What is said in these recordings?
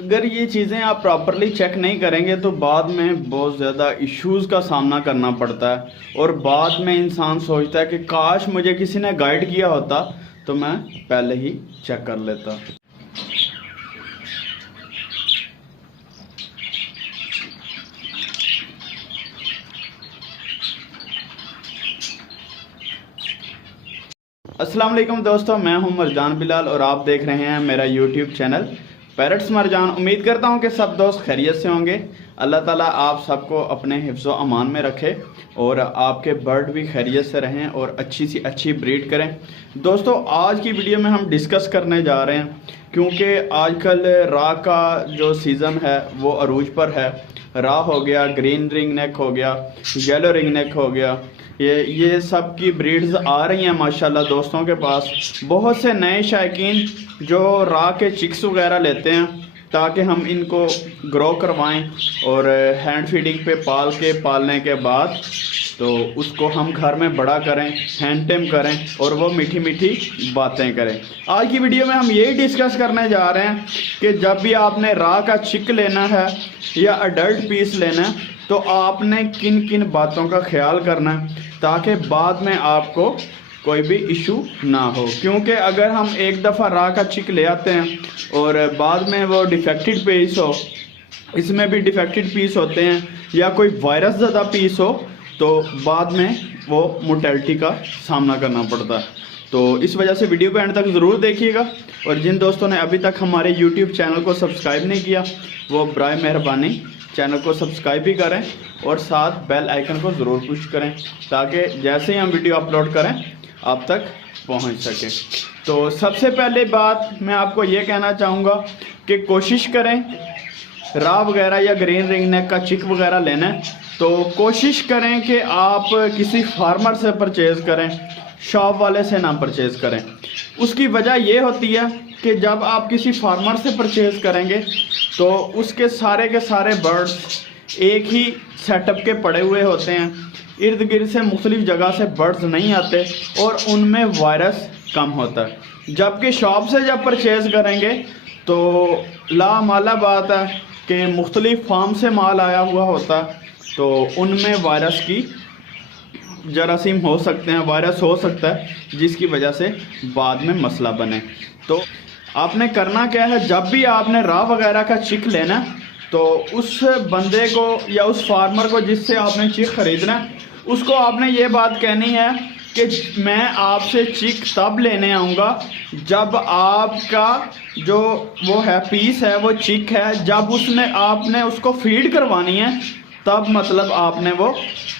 अगर ये चीज़ें आप प्रॉपरली चेक नहीं करेंगे तो बाद में बहुत ज़्यादा इश्यूज़ का सामना करना पड़ता है और बाद में इंसान सोचता है कि काश मुझे किसी ने गाइड किया होता तो मैं पहले ही चेक कर लेता। अस्सलाम वालेकुम दोस्तों, मैं हूं मरजान बिलाल और आप देख रहे हैं मेरा यूट्यूब चैनल पैरट्स मरजान। उम्मीद करता हूं कि सब दोस्त खैरियत से होंगे। अल्लाह ताला आप सबको अपने हिफ्ज़ो अमान में रखे और आपके बर्ड भी खैरियत से रहें और अच्छी सी अच्छी ब्रीड करें। दोस्तों, आज की वीडियो में हम डिस्कस करने जा रहे हैं क्योंकि आजकल रा का जो सीज़न है वो अरूज पर है। रा हो गया, ग्रीन रिंग नेक हो गया, येलो रिंग नेक हो गया, ये सब की ब्रीड्स आ रही हैं माशाल्लाह दोस्तों के पास। बहुत से नए शायकीन जो रा के चिक्स वगैरह लेते हैं ताकि हम इनको ग्रो करवाएं और हैंड फीडिंग पे पालने के बाद तो उसको हम घर में बड़ा करें, हैंड टेम करें और वो मीठी मीठी बातें करें। आज की वीडियो में हम यही डिस्कस करने जा रहे हैं कि जब भी आपने रा का चिक लेना है या अडल्ट पीस लेना है तो आपने किन किन बातों का ख्याल करना है ताकि बाद में आपको कोई भी इशू ना हो। क्योंकि अगर हम एक दफ़ा रा का चिक ले आते हैं और बाद में वो डिफेक्टेड पीस हो, इसमें भी डिफेक्टेड पीस होते हैं या कोई वायरस ज़्यादा पीस हो तो बाद में वो मोर्टेलिटी का सामना करना पड़ता है। तो इस वजह से वीडियो को एंड तक ज़रूर देखिएगा और जिन दोस्तों ने अभी तक हमारे यूट्यूब चैनल को सब्सक्राइब नहीं किया वो बराए मेहरबानी चैनल को सब्सक्राइब भी करें और साथ बेल आइकन को ज़रूर पुश करें ताकि जैसे ही हम वीडियो अपलोड करें आप तक पहुंच सके। तो सबसे पहले बात मैं आपको ये कहना चाहूँगा कि कोशिश करें रा वगैरह या ग्रीन रिंग नेक का चिक वगैरह लेना है तो कोशिश करें कि आप किसी फार्मर से परचेज़ करें, शॉप वाले से ना परचेज़ करें। उसकी वजह ये होती है कि जब आप किसी फार्मर से परचेज़ करेंगे तो उसके सारे बर्ड्स एक ही सेटअप के पड़े हुए होते हैं, इर्द गिर्द से मुख्तलिफ जगह से बर्ड्स नहीं आते और उनमें वायरस कम होता है। जबकि शॉप से जब परचेज़ करेंगे तो लामाला बात है कि मुख्तलिफ फार्म से माल आया हुआ होता है तो उनमें वायरस की जरासीम हो सकते हैं, वायरस हो सकता है जिसकी वजह से बाद में मसला बने। तो आपने करना क्या है, जब भी आपने रा वगैरह का चिक लेना तो उस बंदे को या उस फार्मर को जिससे आपने चिक ख़रीदना उसको आपने ये बात कहनी है कि मैं आपसे चिक तब लेने आऊँगा जब आपका जो वो है पीस है वो चिक है, जब आपने उसको फीड करवानी है तब मतलब आपने वो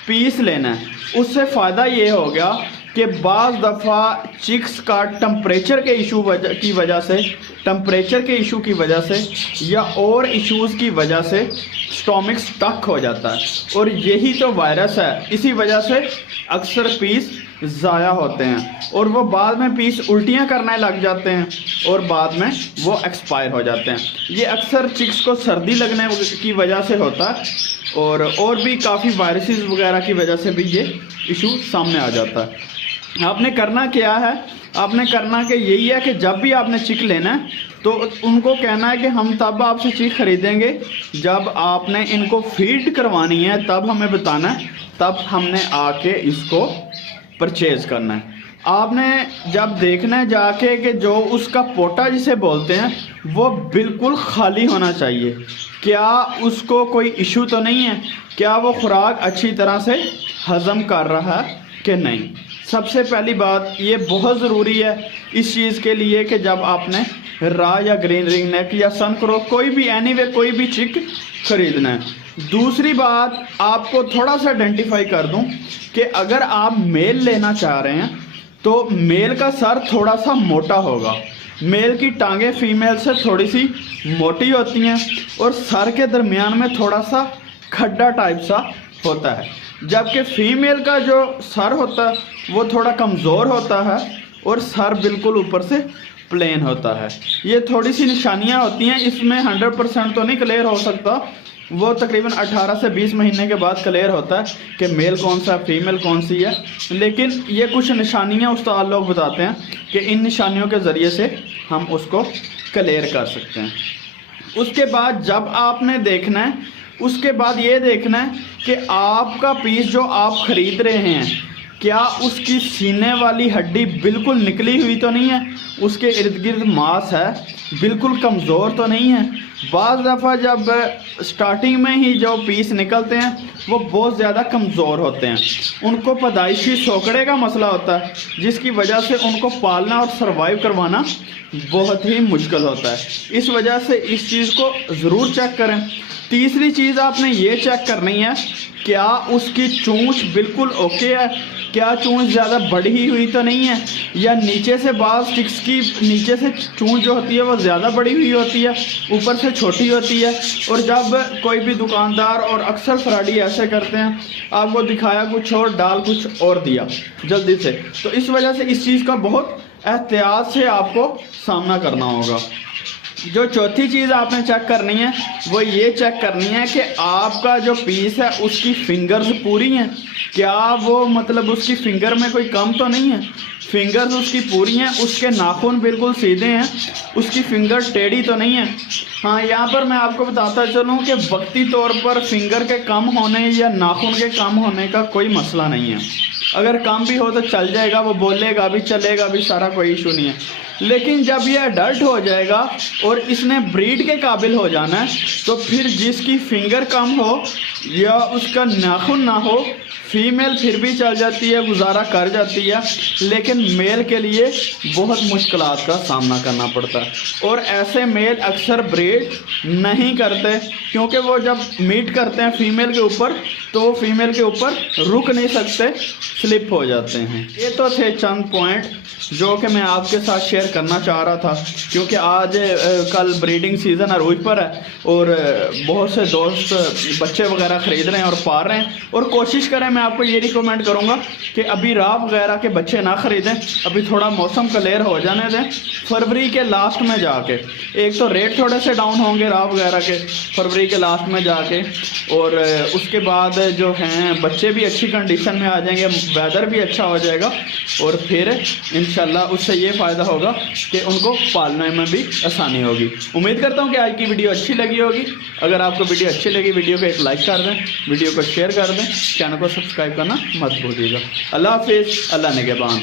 पीस लेना है। उससे फ़ायदा ये हो गया कि बाज़ दफ़ा चिक्स का टेम्परेचर के इशू की वजह से या और इश्यूज़ की वजह से स्टोमिक स्टक हो जाता है और यही तो वायरस है। इसी वजह से अक्सर पीस ज़ाया होते हैं और वो बाद में पीस उल्टियाँ करने लग जाते हैं और बाद में वो एक्सपायर हो जाते हैं। ये अक्सर चिक्स को सर्दी लगने की वजह से होता है और भी काफ़ी वायरसेस वगैरह की वजह से भी ये इशू सामने आ जाता है। आपने करना क्या है, आपने करना कि यही है कि जब भी आपने चिक लेना है तो उनको कहना है कि हम तब आपसे चिक ख़रीदेंगे जब आपने इनको फीड करवानी है, तब हमें बताना है, तब हमने आके इसको परचेज़ करना है। आपने जब देखना है जाके कि जो उसका पोटा जिसे बोलते हैं वो बिल्कुल खाली होना चाहिए। क्या उसको कोई इशू तो नहीं है, क्या वो खुराक अच्छी तरह से हज़म कर रहा है कि नहीं। सबसे पहली बात ये बहुत ज़रूरी है इस चीज़ के लिए कि जब आपने रा या ग्रीन रिंग नेक या सनक्रो कोई भी चिक ख़रीदना है। दूसरी बात आपको थोड़ा सा आइडेंटिफाई कर दूं कि अगर आप मेल लेना चाह रहे हैं तो मेल का सर थोड़ा सा मोटा होगा, मेल की टांगें फीमेल से थोड़ी सी मोटी होती हैं और सर के दरमियान में थोड़ा सा खड्डा टाइप सा होता है, जबकि फीमेल का जो सर होता है वो थोड़ा कमज़ोर होता है और सर बिल्कुल ऊपर से प्लेन होता है। ये थोड़ी सी निशानियां होती हैं, इसमें 100% तो नहीं क्लियर हो सकता, वो तकरीबन 18 से 20 महीने के बाद क्लियर होता है कि मेल कौन सा फीमेल कौन सी है। लेकिन ये कुछ निशानियां उस्ताद लोग बताते हैं कि इन निशानियों के ज़रिए से हम उसको क्लियर कर सकते हैं। उसके बाद जब आपने देखना है, उसके बाद ये देखना है कि आपका पीस जो आप ख़रीद रहे हैं क्या उसकी सीने वाली हड्डी बिल्कुल निकली हुई तो नहीं है, उसके इर्द गिर्द मांस है, बिल्कुल कमज़ोर तो नहीं है। बाज़ दफ़ा जब स्टार्टिंग में ही जो पीस निकलते हैं वो बहुत ज़्यादा कमज़ोर होते हैं, उनको पैदाइशी सोकड़े का मसला होता है, जिसकी वजह से उनको पालना और सर्वाइव करवाना बहुत ही मुश्किल होता है। इस वजह से इस चीज़ को ज़रूर चेक करें। तीसरी चीज़ आपने ये चेक करनी है, क्या उसकी चोंच बिल्कुल ओके है, क्या चोंच ज़्यादा बढ़ी हुई तो नहीं है, या नीचे से बाल स्टिक्स की नीचे से चोंच जो होती है वो ज़्यादा बढ़ी हुई होती है, ऊपर से छोटी होती है। और जब कोई भी दुकानदार और अक्सर फराडी ऐसे करते हैं, आपको दिखाया कुछ और डाल कुछ और दिया जल्दी से, तो इस वजह से इस चीज़ का बहुत एहतियात से आपको सामना करना होगा। जो चौथी चीज़ आपने चेक करनी है वो ये चेक करनी है कि आपका जो पीस है उसकी फिंगर्स पूरी हैं, क्या वो मतलब उसकी फिंगर में कोई कम तो नहीं है, फिंगर्स उसकी पूरी हैं, उसके नाखून बिल्कुल सीधे हैं, उसकी फिंगर टेढ़ी तो नहीं है। हाँ, यहाँ पर मैं आपको बताता चलूँ कि वक्ती तौर पर फिंगर के कम होने या नाखून के कम होने का कोई मसला नहीं है। अगर कम भी हो तो चल जाएगा, वो बोलेगा भी, चलेगा भी, सारा कोई इशू नहीं है। लेकिन जब ये अडल्ट हो जाएगा और इसने ब्रीड के काबिल हो जाना है, तो फिर जिसकी फिंगर कम हो या उसका नाखून ना हो, फीमेल फिर भी चल जाती है, गुजारा कर जाती है, लेकिन मेल के लिए बहुत मुश्किलात का सामना करना पड़ता है। और ऐसे मेल अक्सर ब्रीड नहीं करते, क्योंकि वो जब मीट करते हैं फीमेल के ऊपर तो वो फीमेल के ऊपर रुक नहीं सकते, स्लिप हो जाते हैं। ये तो थे चंद पॉइंट जो कि मैं आपके साथ शेयर करना चाह रहा था, क्योंकि आज कल ब्रीडिंग सीज़न अरूज पर है और बहुत से दोस्त बच्चे वगैरह ख़रीद रहे हैं और पाल रहे हैं। और कोशिश करें, मैं आपको ये रिकमेंड करूँगा कि अभी राव वगैरह के बच्चे ना ख़रीदें, अभी थोड़ा मौसम क्लियर हो जाने दें। फरवरी के लास्ट में जाके, एक तो रेट थोड़े से डाउन होंगे राव वगैरह के फरवरी के लास्ट में जाके, और उसके बाद जो हैं बच्चे भी अच्छी कंडीशन में आ जाएंगे, वेदर भी अच्छा हो जाएगा, और फिर इंशाल्लाह उससे ये फ़ायदा होगा कि उनको पालने में भी आसानी होगी। उम्मीद करता हूँ कि आज की वीडियो अच्छी लगी होगी। अगर आपको वीडियो अच्छी लगी, वीडियो को एक लाइक कर दें, वीडियो को शेयर कर दें, चैनल को सब्सक्राइब करना मत भूलिएगा। अल्लाह हाफिज़, अल्लाह निगहबान।